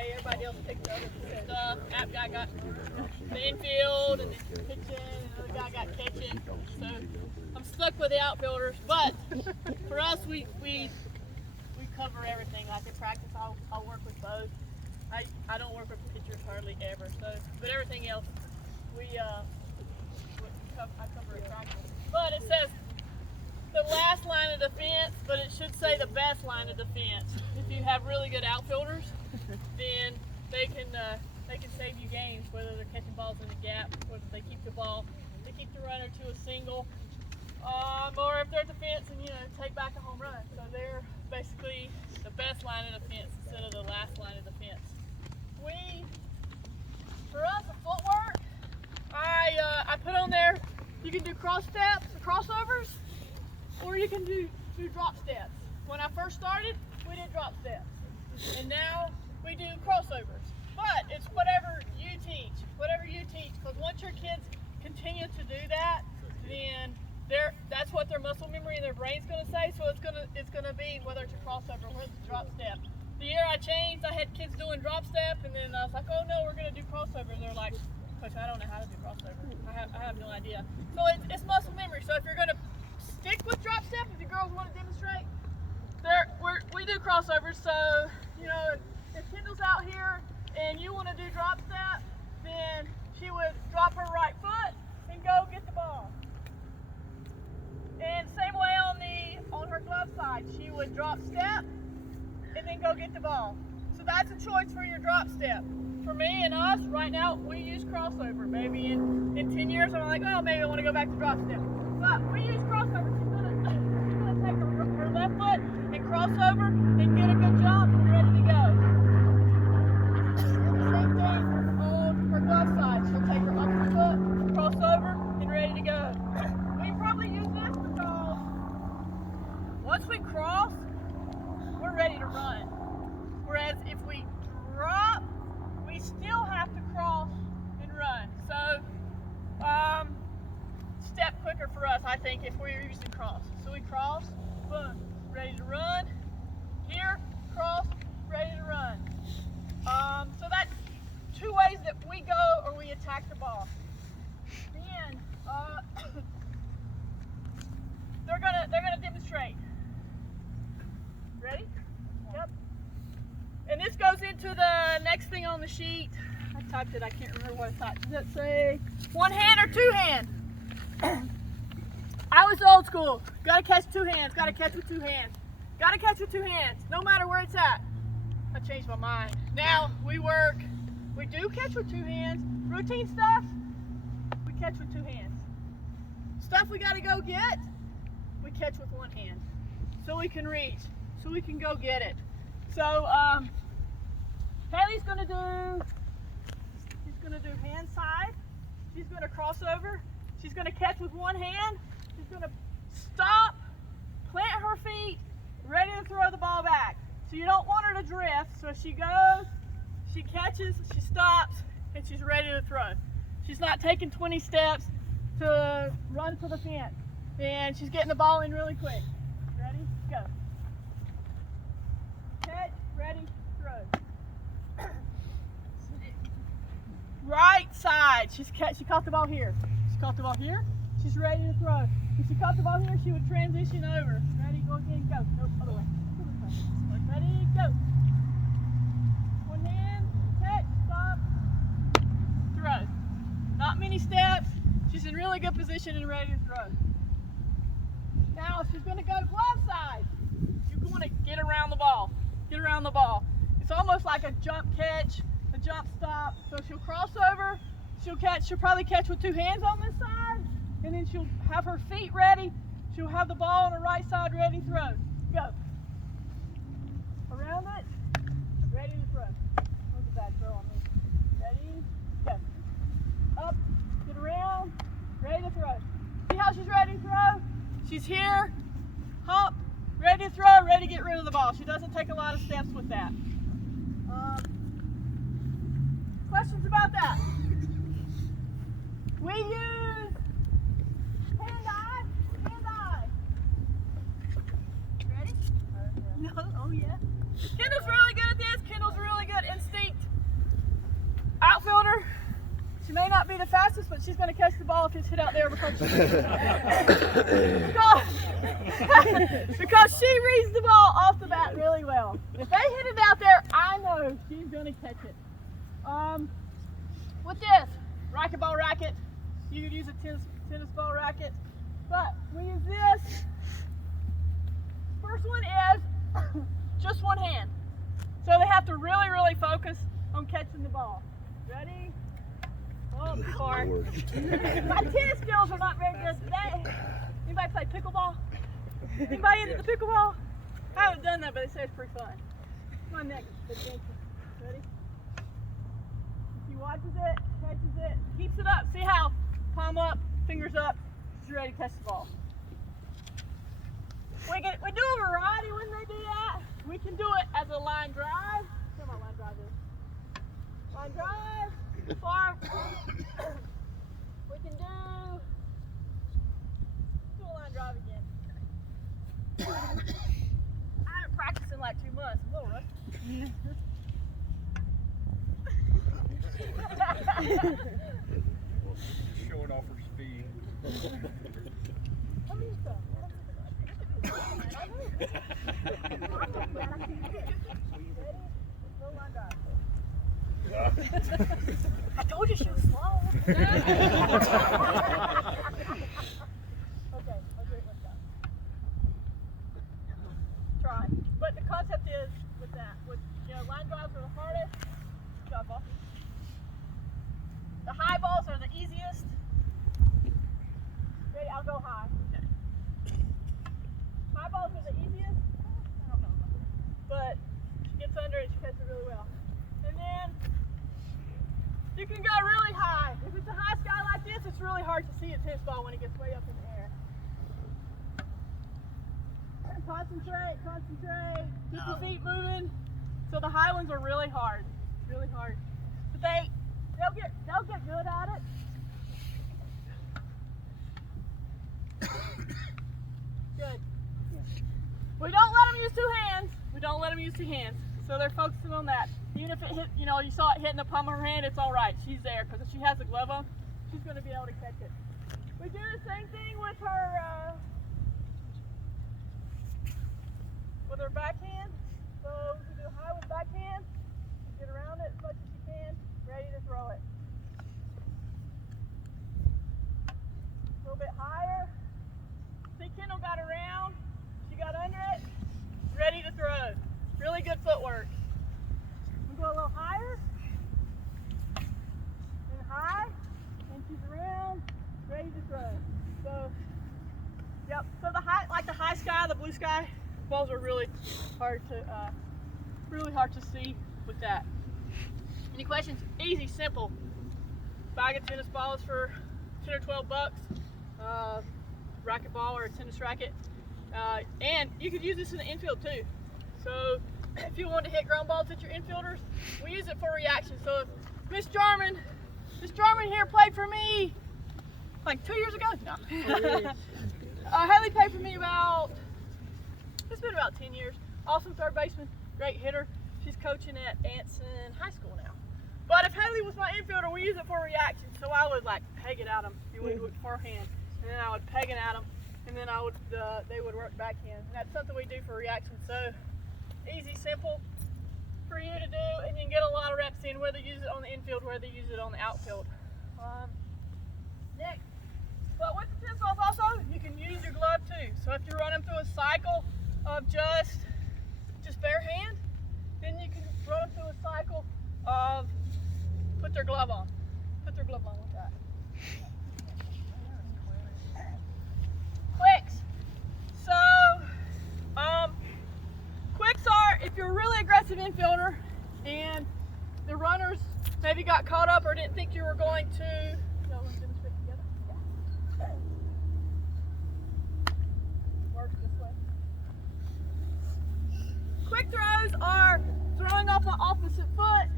okay, everybody else picked up stuff. App guy got the infield, and then pitching, and the other guy got catching. So I'm stuck with the outfielders, but for us, we cover everything. Like in practice, I'll work with both. I don't work with pitchers hardly ever. So, but everything else, I cover in practice. But it says the last line of defense, but it should say the best line of defense. If you have really good outfielders, then they can save you games, whether they're catching balls in the gap, whether they keep the runner to a single, or if they're defense and take back a home run. So they're basically the best line of defense instead of the last line of defense. For us, a footwork, I put on there. You can do cross steps, crossovers, or you can do drop steps. When I first started, we did drop steps, and now we do crossovers. But it's whatever you teach, because once your kids continue to do that, then that's what their muscle memory and their brain's going to say. So it's going to be whether it's a crossover or whether it's a drop step. The year I changed, I had kids doing drop step, and then I was like, oh no, we're going to do crossover. And they're like, Coach, I don't know how to do crossover. I have no idea. So it's muscle memory. So if you're going to stick with drop step, if the girls want to demonstrate, we do crossovers. So, if Kendall's out here and you want to do drop step, then she would drop her right foot and go get the ball. And same way on her glove side, she would drop step and then go get the ball. So that's a choice for your drop step. For me and us, right now, we use crossover. Maybe in 10 years, I'm like, oh, maybe I want to go back to drop step. But we use crossover. She's gonna take her left foot and cross over and get a good jump and ready to go. And the same thing on her glove side. She'll take her upper foot, cross over, and ready to go. We probably use this because once we cross, we're ready to run. Whereas if we drop, we still have to cross and run. So, step quicker for us, I think, if we're using cross. So we cross, boom, ready to run. Here, cross, ready to run. So that's two ways that we go or we attack the ball. Then they're gonna demonstrate. Ready? Yep. And this goes into the next thing on the sheet. I typed it, I can't remember what I typed. Does it say one hand or two hand? I was old school. Gotta catch two hands, gotta catch with two hands. Gotta catch with two hands, no matter where it's at. I changed my mind. Now we do catch with two hands. Routine stuff, we catch with two hands. Stuff we gotta go get, we catch with one hand. So we can reach, so we can go get it. So Haley's gonna do hand side. She's gonna cross over. She's gonna catch with one hand. She's gonna stop, plant her feet, ready to throw the ball back. So you don't want her to drift. So she goes, she catches, she stops, and she's ready to throw. She's not taking 20 steps to run for the fence. And she's getting the ball in really quick. Ready? Go. Catch, ready, throw. Right side. She caught the ball here. She caught the ball here. She's ready to throw. If she caught the ball here, she would transition over. Ready, go again, go. Nope, other way. Ready, go. One hand, catch, stop, throw. Not many steps. She's in really good position and ready to throw. Now she's going to go glove side. You're going to get around the ball. Get around the ball. It's almost like a jump catch, a jump stop. So she'll cross over. She'll probably catch with two hands on this side, and then she'll have her feet ready. She'll have the ball on the right side ready to throw. Go. Around it, ready to throw. That was a bad throw on me. Ready, go. Up, get around, ready to throw. See how she's ready to throw? She's here, hop, ready to throw, ready to get rid of the ball. She doesn't take a lot of steps with that. Questions about that? We use hand-eye. Ready? No, oh yeah. Kendall's really good at this. Kendall's really good. Instinct. fastest, but she's going to catch the ball if it's hit out there because she reads the ball off the bat really well. If they hit it out there, I know she's going to catch it. With this racquetball racket, you could use a tennis ball racket, but we use this. First one is just one hand, so they have to really focus on catching the ball. Ready? Oh, far. My tennis skills are not very good today. Anybody play pickleball? Anybody into the pickleball? I haven't done that, but they say it's pretty fun. My neck is adventure. Ready? She watches it, catches it, keeps it up. See how palm up, fingers up, she's ready to catch the ball. We do a variety when they do that. We can do it as a line drive. Where my line drive is. Line drive, far. We can do a line drive again. I haven't practiced in like 2 months. I'm a little rusty. Showing off her speed. How many stuff? I told you she was slow. Okay, let's go. Try. But the concept is with that, line drives are the hardest. Good job, boss. The high balls are the easiest. Ready? I'll go high. Okay. High balls are the easiest. I don't know. But she gets under it, she catches it really well. And then you can go really high. If it's a high sky like this, it's really hard to see a tennis ball when it gets way up in the air. Concentrate. Keep your feet moving. So the high ones are really hard. But they'll get good at it. Good. We don't let them use two hands. So they're focusing on that. Even if it hit, you saw it hitting the palm of her hand, it's all right. She's there because if she has a glove on, she's going to be able to catch it. We do the same thing with her backhand. So we can do high with backhand. Get around it as much as you can. Ready to throw it. A little bit higher. See, Kendall got around. She got under it. Ready to throw. Really good footwork. We go a little higher. And high. And she's around. Ready to throw. So, yep. So the high sky, the blue sky, balls are really hard to see with that. Any questions? Easy, simple. Bag of tennis balls for 10 or 12 bucks. Racquetball or a tennis racket. And you could use this in the infield too. So if you want to hit ground balls at your infielders, we use it for reaction. So if Miss Jarman here played for me like 2 years ago. No. Haley played for me it's been about 10 years. Awesome third baseman, great hitter. She's coaching at Anson High School now. But if Haley was my infielder, we use it for reaction. So I would like peg it at them with forehand, and then I would peg it at them, and then they would work backhand. And that's something we do for reaction. So easy, simple for you to do, and you can get a lot of reps in, whether you use it on the infield, whether you use it on the outfield. Next, but with the tennis balls also, you can use your glove too. So if you're running through a cycle of just bare hand, then you can run through a cycle of put their glove on. Put their glove on with that. Quicks. So, quicks are if you're a really aggressive infielder and the runners maybe got caught up or didn't think you were going to. Y'all want to demonstrate together? Yeah. Works this way. Quick throws are throwing off the opposite foot.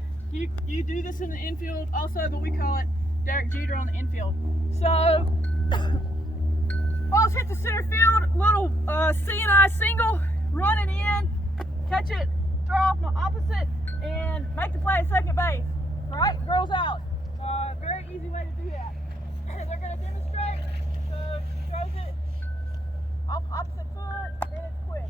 You do this in the infield also, but we call it Derek Jeter on the infield. So, balls hit the center field, little C&I single, run it in, catch it, throw off my opposite, and make the play at second base. All right, girls out. Very easy way to do that. They're going to demonstrate. So she throws it off opposite foot, then it's quick.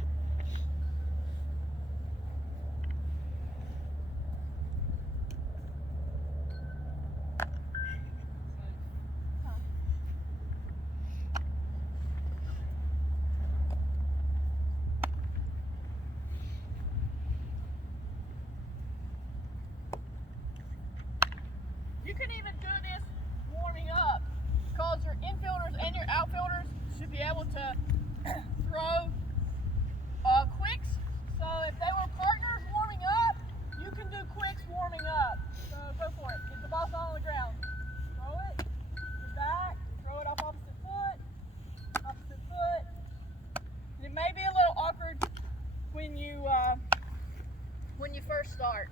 You can even do this warming up because your infielders and your outfielders should be able to throw quicks. So if they were partners warming up, you can do quicks warming up. So go for it. Get the ball on the ground. Throw it, get back, throw it off opposite foot. And it may be a little awkward when you first start.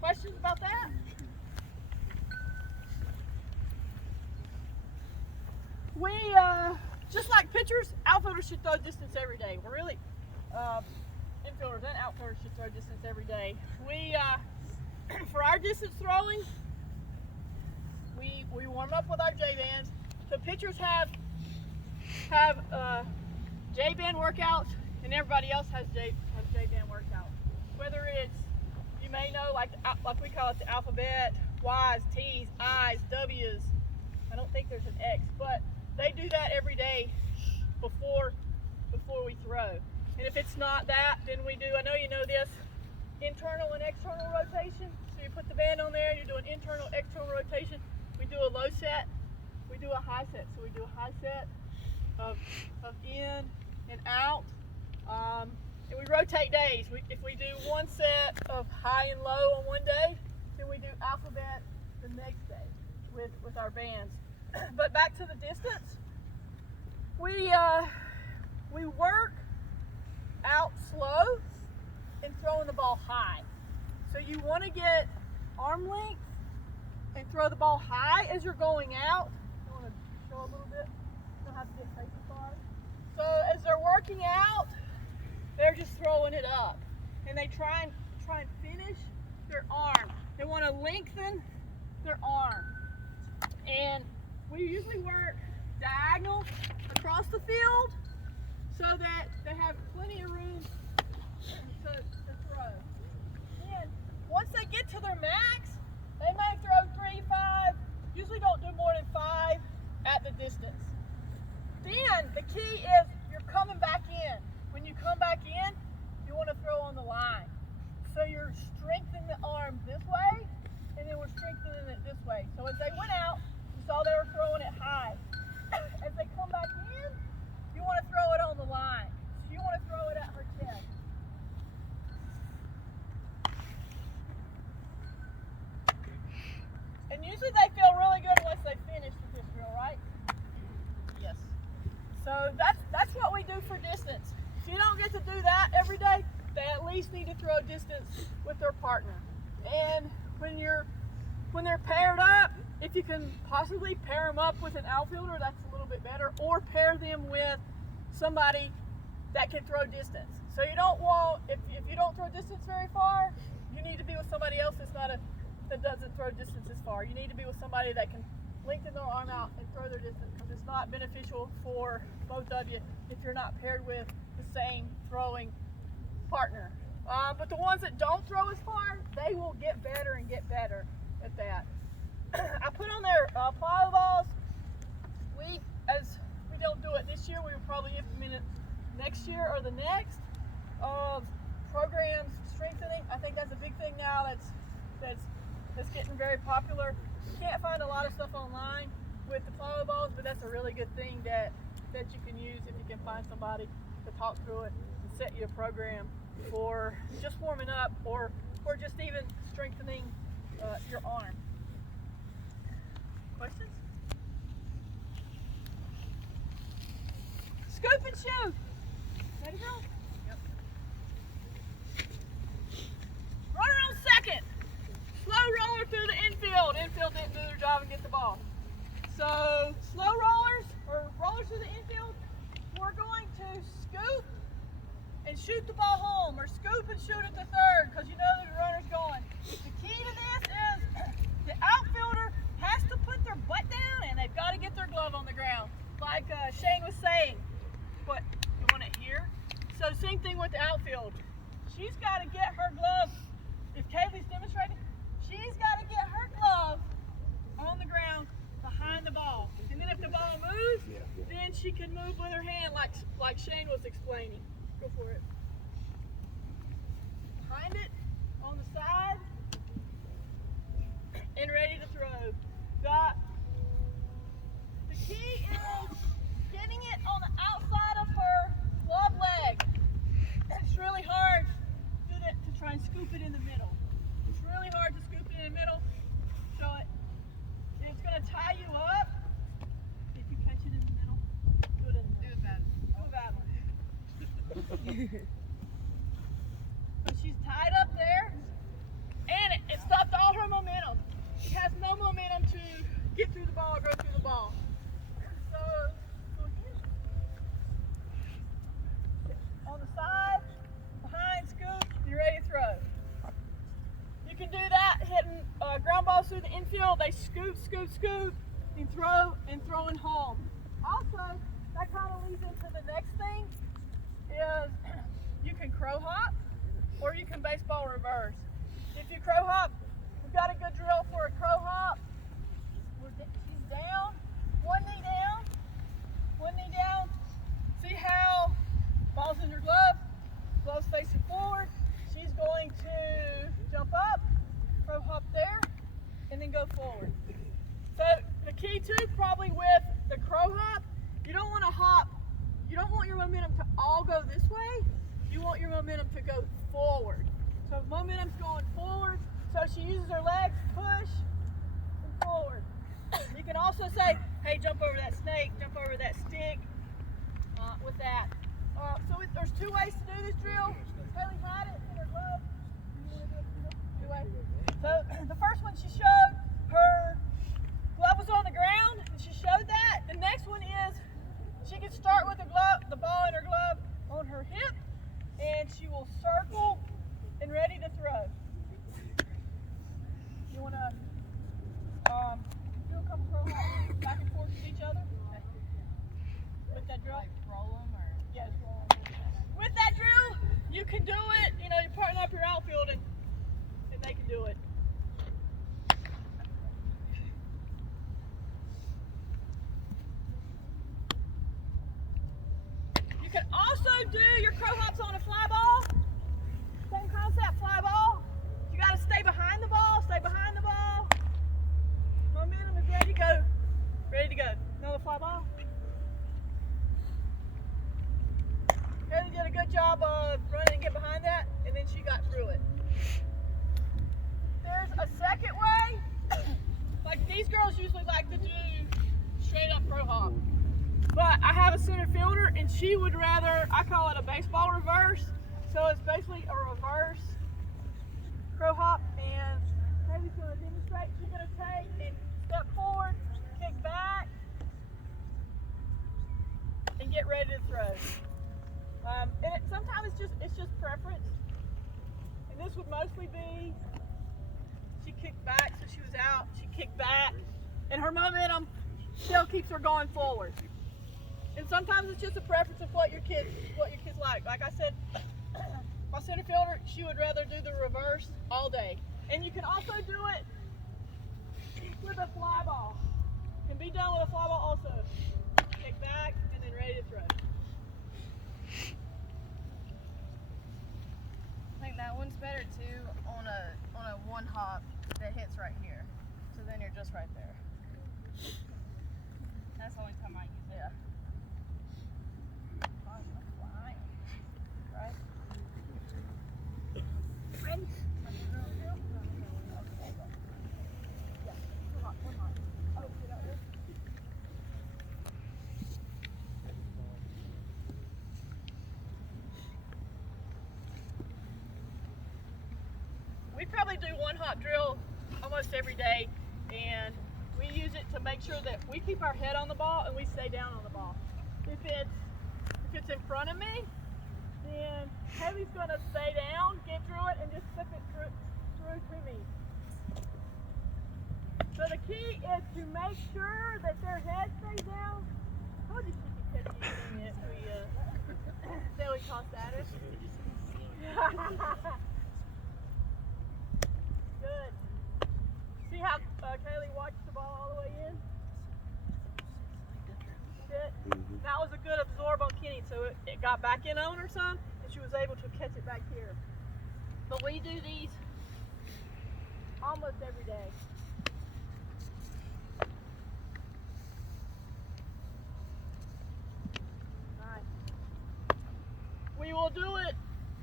Questions about that? We, just like pitchers, outfielders should throw distance every day. We're really, infielders and outfielders should throw distance every day. We, for our distance throwing, we warm up with our J-bands. So pitchers have J-band workouts, and everybody else has J-band workouts. Whether it's, you may know, like we call it the alphabet, Y's, T's, I's, W's. I don't think there's an X, but they do that every day before we throw. And if it's not that, then we do, I know you know this, internal and external rotation. So you put the band on there, you do an internal, external rotation. We do a low set, we do a high set. So we do a high set of in and out. And we rotate days. If we do one set of high and low on one day, then we do alphabet the next day with our bands. But back to the distance, we work out slow and throwing the ball high. So you want to get arm length and throw the ball high as you're going out. I want to show a little bit. You don't have to get crazy far. So as they're working out, they're just throwing it up, and they try and finish their arm. They want to lengthen their arm, and we usually work diagonal across the field so that they have plenty of room to throw. And once they get to their max, they may throw 3, 5, usually don't do more than 5 at the distance. Then the key is you're coming back in. When you come back in, you want to throw on the line. So you're strengthening the arm this way, and then we're strengthening it this way. So as they went out, you saw they were throwing it high. As they come back in, you want to throw it on the line. So you want to throw it at her chest. And usually they feel really good once they finish with this drill, right? Yes. So that's what we do for distance. If you don't get to do that every day, they at least need to throw distance with their partner. And when they're paired up, if you can possibly pair them up with an outfielder, that's a little bit better, or pair them with somebody that can throw distance. So you don't want, if you don't throw distance very far, you need to be with somebody else that doesn't throw distance as far. You need to be with somebody that can lengthen their arm out and throw their distance, because it's not beneficial for both of you if you're not paired with the same throwing partner. But the ones that don't throw as far, they will get better and get better at that. I put on their plyo balls. As we don't do it this year, we will probably implement it next year or the next. Programs strengthening, I think that's a big thing now that's getting very popular. You can't find a lot of stuff online with the plyo balls, but that's a really good thing that you can use if you can find somebody to talk through it and set you a program for just warming up or just even strengthening your arm. Questions? Scoop and shoot. Ready to go? Yep. Runner on second. Slow roller through the infield. Infield didn't do their job and get the ball. So slow rollers or rollers through the infield, we're going to scoop and shoot the ball home, or scoop and shoot at the third, because you know the runner's going. The key to this is the outfielder has to put explaining. Go for it. Behind it, on the side, and ready to throw. The key is getting it on the outside of her glove leg. It's really hard to try and scoop it in the middle. It's really hard to scoop it in the middle. Show it. And it's going to tie you up. If you catch it in the middle, do it in the middle. Do a bad one. So she's tied up there, and it stopped all her momentum. She has no momentum to get through the ball or go through the ball. So, on the side, behind, scoop, you're ready to throw. You can do that hitting ground balls through the infield. They scoop, scoop, scoop, and throwing home. Also, that kind of leads into the next thing is you can crow hop or you can baseball reverse. If you crow hop, we've got a good drill for a crow hop. She's down, one knee down. See how ball's in your glove, glove's facing forward. She's going to jump up, crow hop there, and then go forward. So the key too, probably with the crow hop, you don't want to hop, you don't want your momentum to all go this way, you want your momentum to go forward. So momentum's going forward, so she uses her legs, push, and forward. You can also say, hey, jump over that snake, jump over that stick, with that. There's two ways to do this drill. Haley had it in her glove. Two ways. So the first one she showed, her glove was on the ground, and she showed that. The next one is she can start with the ball in her glove on her hip, and she will circle and ready to throw. You want to do a couple throw hops back and forth with each other? With that drill? Like roll them or? Yes, roll them. With that drill, you can do it. You know, you partner up your outfield and they can do it. You can also do your crow hops on a fly ball. Same concept, fly ball. You got to stay behind the ball, Momentum is ready to go. Another fly ball. Haley did a good job of running and get behind that, and then she got through it. There's a second way. Like these girls usually like to do straight up crow hop. But I have a center fielder, and she would rather, I call it a baseball reverse. So it's basically a reverse crow hop, and Haley's going to demonstrate. She's going to take and step forward, kick back, and get ready to throw. And sometimes it's just preference. And this would mostly be, she kicked back, so she was out, she kicked back, and her momentum still keeps her going forward. And sometimes it's just a preference of what your kids like. Like I said, my center fielder, she would rather do the reverse all day. And you can also do it with a fly ball. Can be done with a fly ball also. Kick back and then ready to throw. I think that one's better too on a one hop that hits right here. So then you're just right there. That's the only time I use it. Yeah. Right? Ready? We probably do one hop drill almost every day, and we use it to make sure that we keep our head on the ball and we stay down on the ball. If it's in front of me, then Haley's going to stay down, get through it, and just slip it through to me. So the key is to make sure that their head stays down. I told you she could catch anything if we say we tossed at her. Good. See how Kaylee watched the ball all the way in? Good. That was a good absorb on Kenny, so it got back in on her some, and she was able to catch it back here. But we do these almost every day. We will do it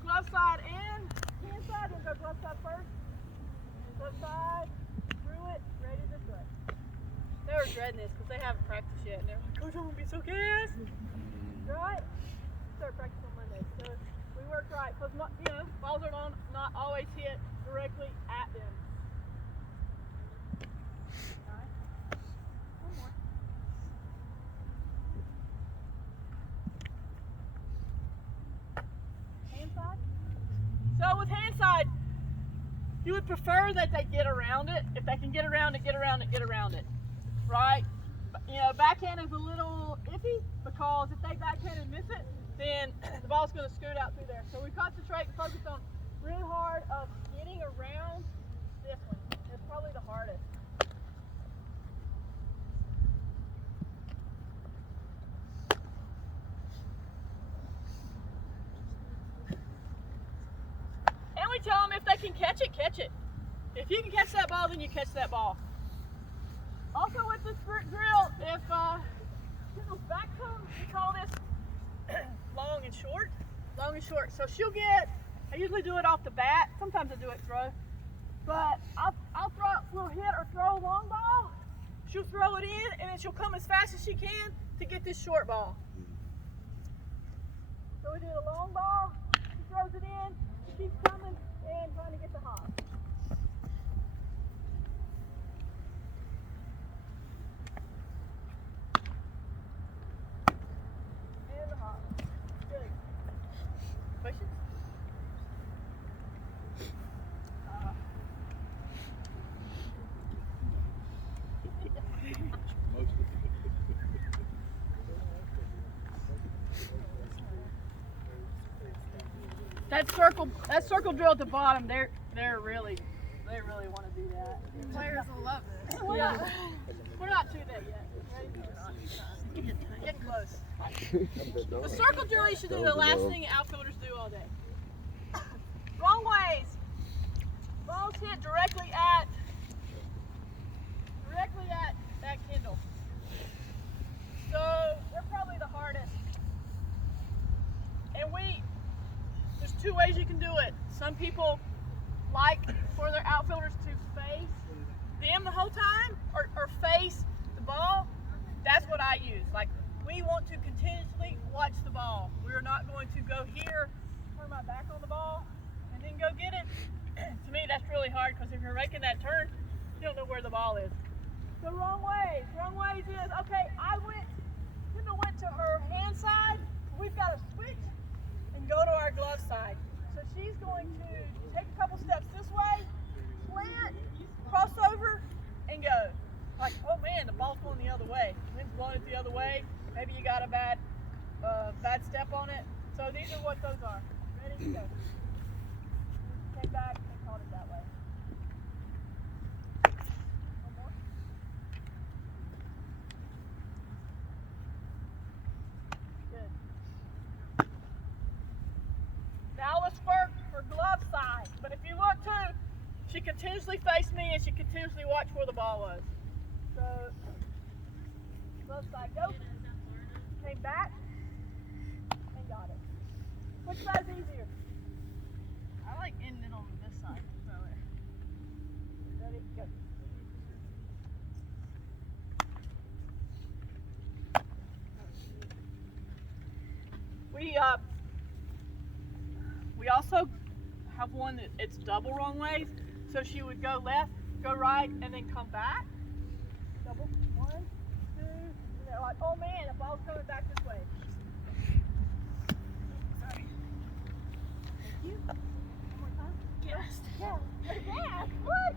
glove side and hand side. We'll go glove side first. Glove side, through it, ready to throw. They were dreading this because they haven't practiced yet. And they're like, Coach, I'm going to be so gassed. Right? Start practice on Monday. So we worked right because, you know, balls are not always hit directly at them. All right. One more. Hand side. So with hand side, you would prefer that they get around it. If they can get around it, get around it, get around it. Right? You know, backhand is a little iffy because if they backhand and miss it, then the ball's going to scoot out through there. So we concentrate and focus on really hard of getting around this one. It's probably the hardest. And we tell them if they can catch it, catch it. If you can catch that ball, then you catch that ball. Also with this drill, if it goes back to them, we call this long and short. Long and short. So she'll get, I usually do it off the bat. Sometimes I do it throw. But I'll throw, we'll hit or throw a long ball. She'll throw it in, and then she'll come as fast as she can to get this short ball. So we do the long ball, she throws it in, she keeps coming and trying to get the hop. And the hop. Good. Questions? That circle drill at the bottom, they really want to do that. The players will love it. We're not to that yet. Ready? Getting close. The circle drill you should do the last thing outfielders do all day. Wrong ways. Balls hit directly at that Kindle. So they're probably the hardest. And there's two ways you can do it. Some people like for their outfielders to face them the whole time or face the ball. That's what I use. Like, we want to continuously watch the ball. We're not going to go here, turn my back on the ball, and then go get it. To me, that's really hard because if you're making that turn, you don't know where the ball is. So wrong ways. Wrong ways is, okay, Kendall went to her hand side. We've got to switch and go to our glove side. So she's going to take a couple steps this way, plant, cross over, and go. Like, oh man, the ball's going the other way. Wind's blowing it the other way. Maybe you got a bad step on it. So these are what those are. Ready to go. Came back and caught it that way. One more. Good. Now let's work for glove side. But if you look too, she continuously faced me and she continuously watched where the ball was. So, glove side, go. Came back and got it. Which side's easier? I like ending it on this side. Throw it. Ready, go. We also have one that it's double wrong ways. So she would go left, go right, and then come back. Double. 1, 2, and they're like, oh man, the ball's coming back this way. Sorry. Thank you. One more time. Gassed. Yeah. Gassed? What?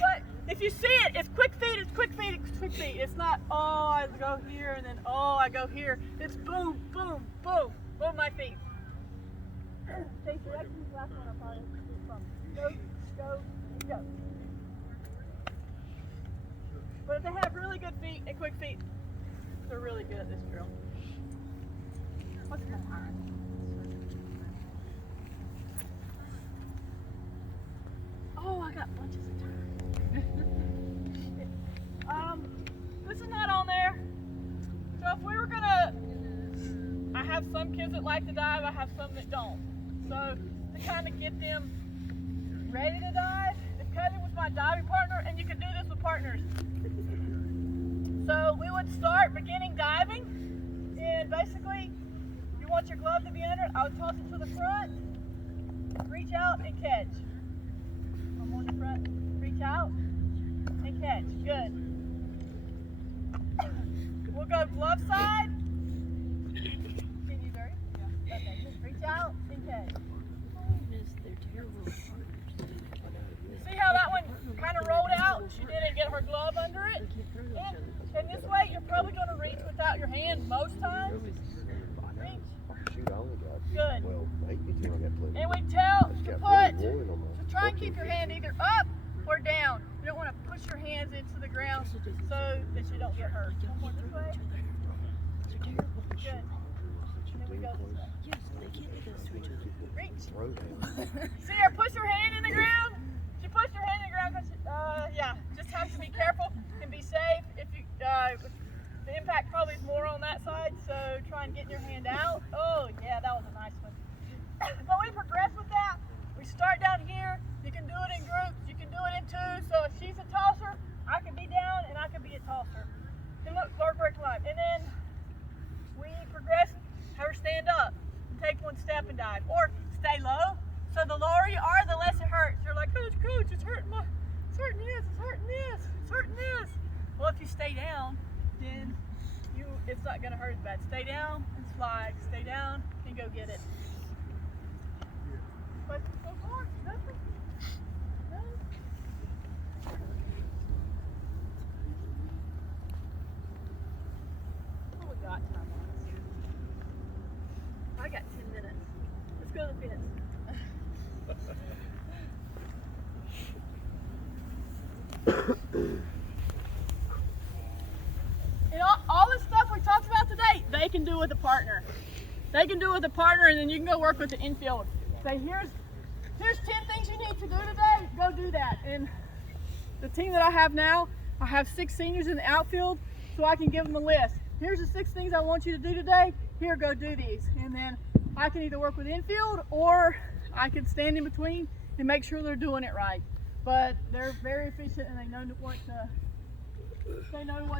But if you see it, it's quick feet, it's quick feet, it's quick feet. It's not, oh, I go here and then, oh, I go here. It's boom, boom, boom, boom, my feet. Change directions, last one I'll probably do from. Go, go, and go. But if they have really good feet and quick feet, they're really good at this drill. What's my time? Oh, I got bunches of time. This is not on there. So if we were gonna, I have some kids that like to dive, I have some that don't. So to kind of get them ready to dive, if Kevin was my diving partner, and you can do this with partners. So we would start beginning diving, and basically you want your glove to be under it. I would toss it to the front, reach out and catch. One more to the front, reach out and catch. Good. We'll go glove side. Can you dirty? Yeah. Okay, just reach out and catch. See how that one kind of rolled out? She didn't get her glove under it. And this way, you're probably going to reach without your hand most times. Reach. Shoot, I only got, Good. well, maybe two. I got plenty. And we tell It's to got put, really wood on my to try and keep your hand either up or down. You don't want to push your hands into the ground so that you don't get hurt. One more this way. Good. And then we go this way. Reach. throw down. See her push her hand in the ground? She pushed her hand in the ground because, yeah, just have to be careful and be safe. If you, the impact probably is more on that side, so try and get your hand out. Oh, yeah, that was a nice one. But we progress with that. We start down here. You can do it in groups. You can do it in twos. So if she's a tosser, I can be down and I can be a tosser. And look, Footwork climb. And then we progress, have her stand up and take one step and dive. Or stay low. So the lower you are, the less it hurts. You're like, coach, it's hurting this, it's hurting this, it's hurting this. Well, if you stay down, then it's not gonna hurt as bad. Stay down and slide. Stay down and go get it. But so far, nothing. No. What we got time on? I got 10 minutes. Let's go to the fence. And all this stuff we talked about today, they can do with a partner. They can do with a partner, and then you can go work with the infield. Say, here's 10 things you need to do today. Go do that. And the team that I have now, I have 6 seniors in the outfield, so I can give them a list. Here's the 6 things I want you to do today. Here, go do these. And then I can either work with infield, or I can stand in between and make sure they're doing it right. But they're very efficient, and they know what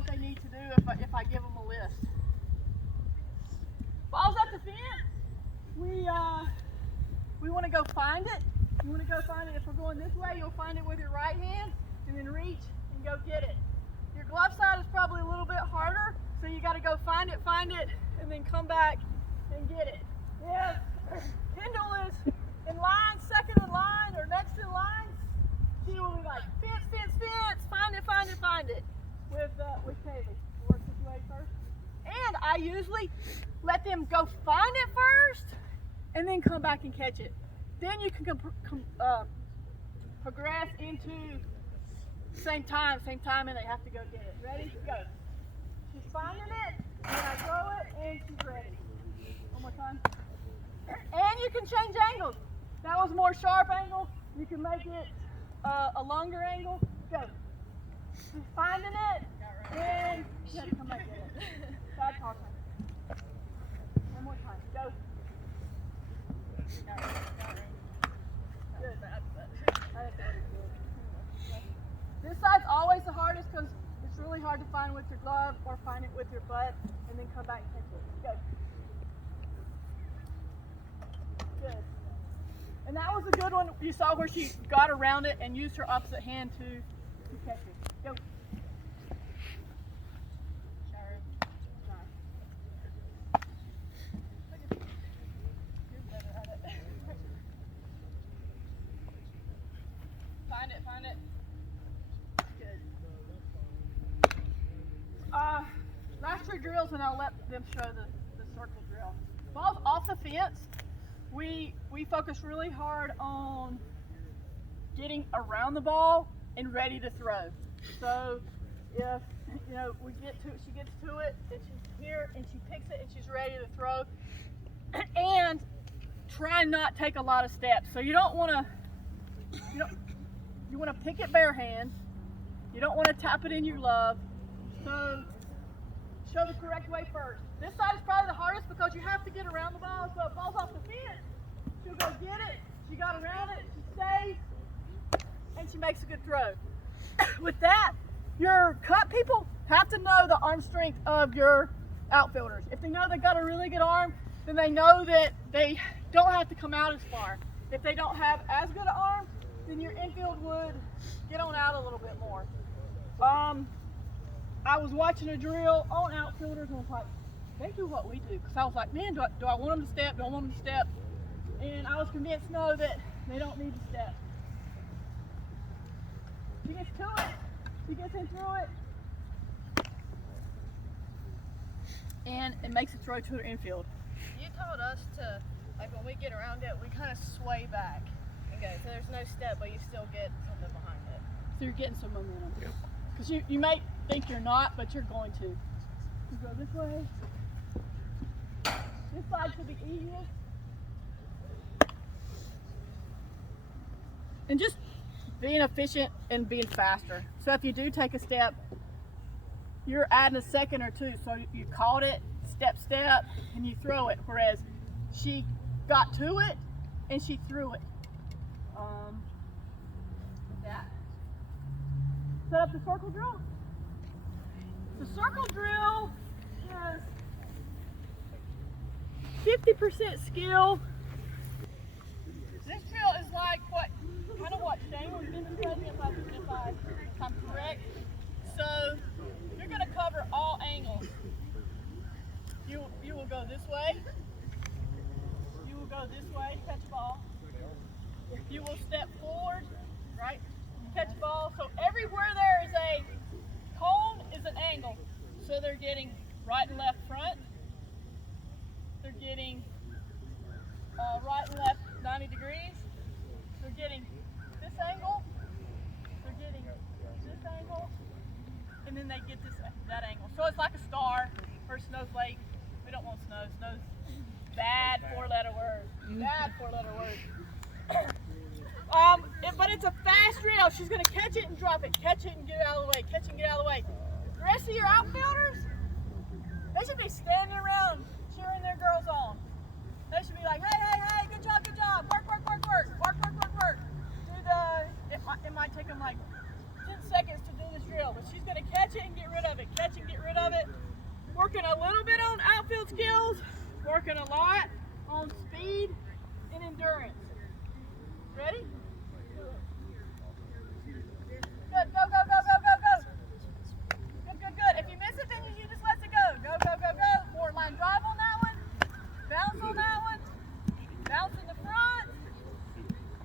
they need to do if I give them a list. Balls at the fence. We want to go find it. You want to go find it. If we're going this way, you'll find it with your right hand, and then reach and go get it. Your glove side is probably a little bit harder, so you got to go find it, and then come back and get it. If Kendall is in line, second in line, or next in line, she will be like, fence, find it. With Kaylee. Work this way first. And I usually let them go find it first, and then come back and catch it. Then you can progress into same time, and they have to go get it. Ready? Go. She's finding it, and I throw it, and she's ready. One more time. And you can change angles. That was a more sharp angle. You can make it a longer angle. Go. She's finding it, and you have to come back and get it. Bad talking. One more time. Go. Good. This side's always the hardest because it's really hard to find with your glove or find it with your butt and then come back and catch it. Go. Good. And that was a good one. You saw where she got around it and used her opposite hand to catch it. Go. Find it. Good. Last 3 drills, and I'll let them show the circle drill. Balls off the fence. We focus really hard on getting around the ball and ready to throw. So if, you know, she gets to it, and she's here, and she picks it, and she's ready to throw. And try not take a lot of steps. So you don't want to, you want to pick it bare hand. You don't want to tap it in your glove. So show the correct way first. This side is probably the hardest because you have to get around the ball. So it falls off the fence. She'll go get it. She got around it. She stays. And she makes a good throw. With that, your cut people have to know the arm strength of your outfielders. If they know they've got a really good arm, then they know that they don't have to come out as far. If they don't have as good an arm, then your infield would get on out a little bit more. I was watching a drill on outfielders and I was like, they do what we do. Because I was like, man, do I want them to step? Do I want them to step? And I was convinced, no, that they don't need to step. She gets to it. She gets in through it. And it makes a throw to her infield. You taught us to, like when we get around it, we kind of sway back and go. So there's no step, but you still get something behind it. So you're getting some momentum. Because you may think you're not, but you're going to. You go this way. This side should be easiest. And just being efficient and being faster. So if you do take a step, you're adding a second or two. So you caught it, step, and you throw it. Whereas she got to it and she threw it. That. Set up the circle drill. The circle drill is 50% skill. This drill is like kind of what Shane was demonstrating, if I'm correct. So you're going to cover all angles. You will go this way. You will go this way to catch the ball. You will step forward, right? Catch the ball. So everywhere there is a cone is an angle. So they're getting right and left front. They're getting right and left 90 degrees. They're getting this angle. They're getting this angle. And then they get that angle. So it's like a star or snowflake. We don't want snow. Snow's bad four-letter word. Bad four-letter word. But it's a fast drill. She's going to catch it and drop it. Catch it and get it out of the way. Catch it and get it out of the way. The rest of your outfielders, they should be standing around cheering their girls on. They should be like, hey, good job. Work. It might take them like 10 seconds to do this drill, but she's going to catch it and get rid of it. Catch it and get rid of it. Working a little bit on outfield skills. Working a lot on speed and endurance. Ready? Good, go. Good. If you miss it, then you just let it go. Go. More line drive on that one. Bounce on that one. Bounce in the front.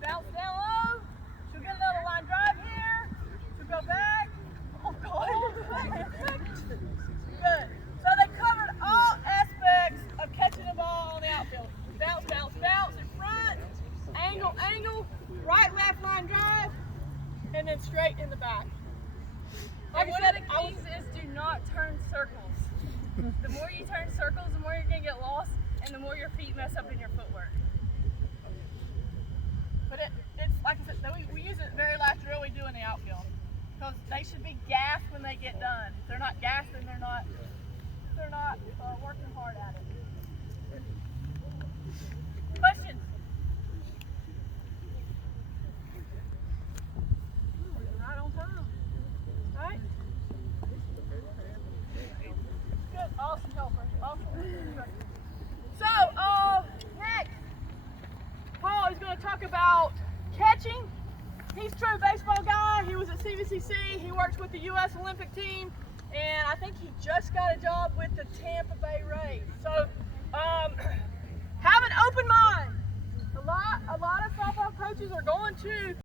Bounce down low. She'll get another line drive here. She'll go back. Oh, God. Good. So they covered all aspects of catching the ball on the outfield. Bounce in front. Angle. Right, left line drive. And then straight in the back. Like one of the keys is do not turn circles. The more you turn circles, the more you're going to get lost, and the more your feet mess up in your footwork. But it's like I said, we use it the very last drill we do in the outfield. Because they should be gassed when they get done. If they're not gassed, then they're not working hard at it. Questions? Right on time. All right. Good. Awesome helper. So, next, Paul is going to talk about catching. He's a true baseball guy. He was at CVCC. He works with the U.S. Olympic team, and I think he just got a job with the Tampa Bay Rays. So, have an open mind. A lot of softball coaches are going to